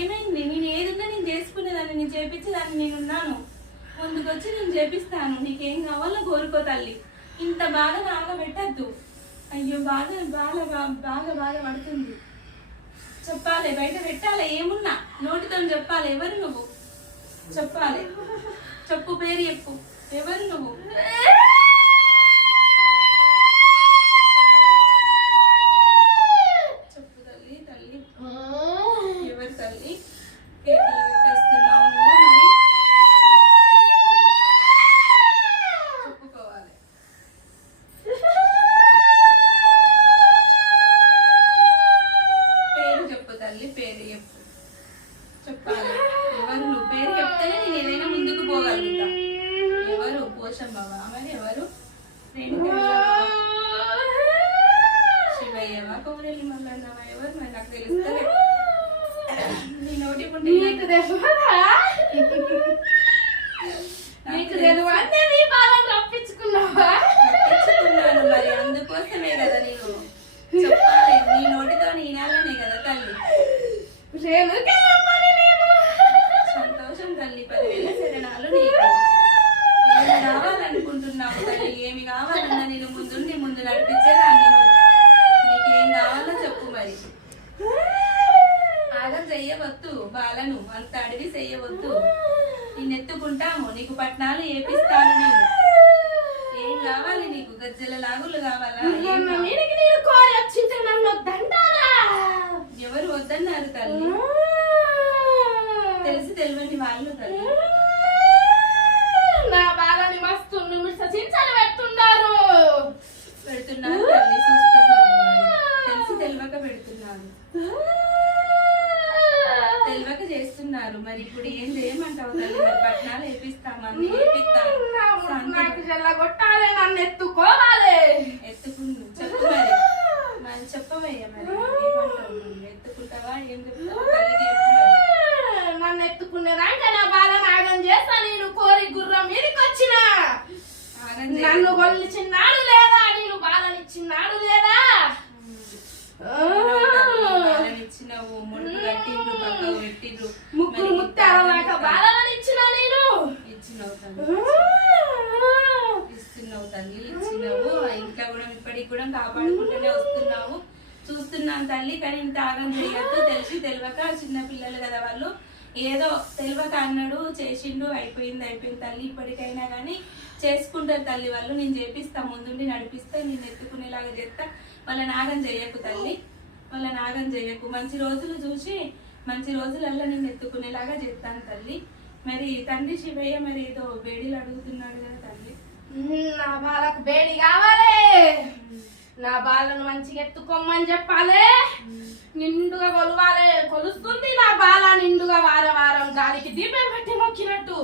ఏమైంది? నేను ఏదున్నా నేను చేసుకునేదాన్ని, నేను చేపించేదాన్ని, నేనున్నాను. ముందుకొచ్చి నేను చేపిస్తాను. నీకేం కావాలో కోరుకో తల్లి. ఇంత బాధ బాగా పెట్టద్దు. అయ్యో బాధ బాగా బాగా బాగా పడుతుంది. చెప్పాలి, బయట పెట్టాలి. ఏమున్నా నోటితో చెప్పాలి. ఎవరు నువ్వు? చెప్పాలి. చెప్పు, పేరు చెప్పు. ఎవరు నువ్వు? చెప్పు తల్లి. తల్లి ఎవరు తల్లి? కేకలు పెట్టేస్తున్నావు నువ్వు. మరి చెప్పుకోవాలి. పేరు చెప్పు తల్లి. పేరు చెప్పు. చెప్పాలి. ఎవరు నువ్వు? పేరు చెప్తేనే నేను ఏదైనా ముందుకు పోగలుగుతా. ఎవరు? పోషమ్మవా? మరి ఎవరు? శివయ్యవా? కోరెల్లి మల్లన్నవా? ఎవరు? మరి నాకు తెలుస్తలే. నీ నోటి పుట్టి నీకు రప్పించుకున్నావా? రప్పించుకున్నాను. మరి అందుకోసమే కదా నేను చెప్పాలి. నీ నోటితో నేనాలనే కదా తల్లి. సంతోషం తల్లి. 10,000 శరణాలు నీకు. ఏమి కావాలనుకుంటున్నావు తల్లి? ఏమి కావాలన్నా నేను ముందుండి ముందు నడిపించేదాన్ని. నీకేం కావాలో చెప్పు. మరి ఆగం చెయ్యవద్దు. బాలను అంత అడవి చెయ్యవద్దు. నేను ఎత్తుకుంటాము. నీకు పట్నాలు ఏపిస్తాను. నేను ఏం కావాలి నీకు? గజ్జల లాగులు కావాలా? ఎవరు వద్దన్నారు తల్లి? తెలిసి తెలియని వాళ్ళు తల్లి. నా బాలని మస్తు చించలు పెడుతున్నారు తల్లి. చూస్తున్నాను. తెలిసి తెలియక పెడుతున్నారు. తెలియక చేస్తున్నారు. మరి ఇప్పుడు ఏం చేయమంటావు తల్లి? మరి పట్నాలు వేపిస్తామని వేపిస్తాను. కొట్టాలి, నన్ను ఎత్తుకోవాలి. ఎత్తుకుందు. చెప్పు మరి. మరి చెప్పవయ్యా. మరి ఏమంటావు? ఎత్తుకుంటావా? ఏం చెప్తావు తల్లికి? నన్ను ఎత్తుకునేదాకా నా బాల నాగం చేస్తా. నేను కోరి గుర్రం మీదకి వచ్చిన. నన్ను గొల్లిచ్చిన్నాడు లేదా? నేను బాలనిచ్చిన్నాడు లేదా? ఇచ్చినవు. ముళ్ళు కట్టిండ్రు, పక్కకు పెట్టిండ్రు. ముగ్గురు ముత్తాలలాగా బాలనిచ్చిన. నేను ఇచ్చినవు తల్లి. ఇచ్చినవు. ఇంట్లో కూడా ఇప్పటికి కూడా కాపాడుకుంటూనే వస్తున్నావు. చూస్తున్నాను తల్లి. కానీ ఇంత ఆగం చేయొద్దు. తెలిసి తెలియక చిన్న పిల్లలు కదా వాళ్ళు. ఏదో తెలియక అన్నాడు, చేసిండు, అయిపోయింది తల్లి. ఇప్పటికైనా కానీ చేసుకుంటారు తల్లి వాళ్ళు. నేను చేపిస్తా. ముందుండి నడిపిస్తా. నేను ఎత్తుకునేలాగా చేస్తా. వాళ్ళ నాగం చేయకు తల్లి. వాళ్ళ నాగం చేయకు. మంచి రోజులు చూసి మంచి రోజులల్లో నేను ఎత్తుకునేలాగా చేస్తాను తల్లి. మరి తండ్రి శివయ్య మరి ఏదో బేడీలు అడుగుతున్నాడు కదా తల్లి. నా బాలకు బేడి కావాలి. నా బాలను మంచిగా ఎత్తుకోమని చెప్పాలి. నిండుగా కొలవాలి. కొలుస్తుంది నా బాల నిండుగా వారం వారం గాలికి దీపం పెట్టి మొక్కినట్టు.